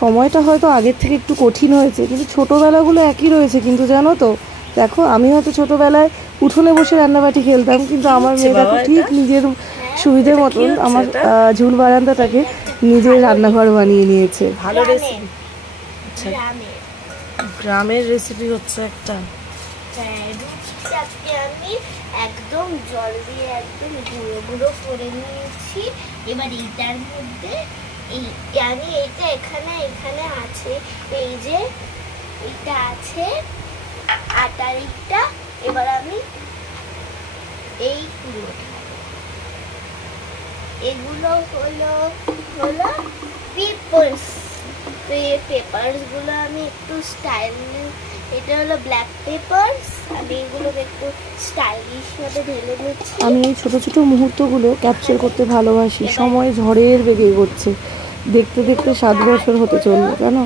সময়টা হয়তো আগের থেকে একটু কঠিন হয়েছে, কিন্তু ছোটোবেলাগুলো একই রয়েছে। কিন্তু জানো তো, দেখো আমি হয়তো ছোটোবেলায় উঠোনে বসে রান্নাবাটি খেলতাম, কিন্তু আমার মেয়ে দেখো ঠিক নিজের সুবিধে মতন আমার ঝুল বারান্দাটাকে নিজের রান্নাঘর বানিয়ে নিয়েছে। ভালো রেসিপি। আচ্ছা, গ্রামের রেসিপি হচ্ছে একটা। রুটিটাকে আমি একদম জল দিয়ে একদম গুঁড়ো গুঁড়ো করে নিয়েছি। এবার এইটার মধ্যে আমি এইটা এখানে আছে, এই যে এটা আছে আটার এইটা। এবার আমি এগুলো হলো পেপারস গুলো আমি একটু স্টাইল, এটা হলো ব্ল্যাক পেপারস, আমি এগুলোকে একটু স্টাইলিশ ভাবে ঢেলে নিচ্ছি। আমি এই ছোটো ছোটো মুহূর্তগুলো ক্যাপচার করতে ভালোবাসি। সময় ঝড়ের বেগে এগোচ্ছে, দেখতে দেখতে 7 বছর হতে চললো, জানো।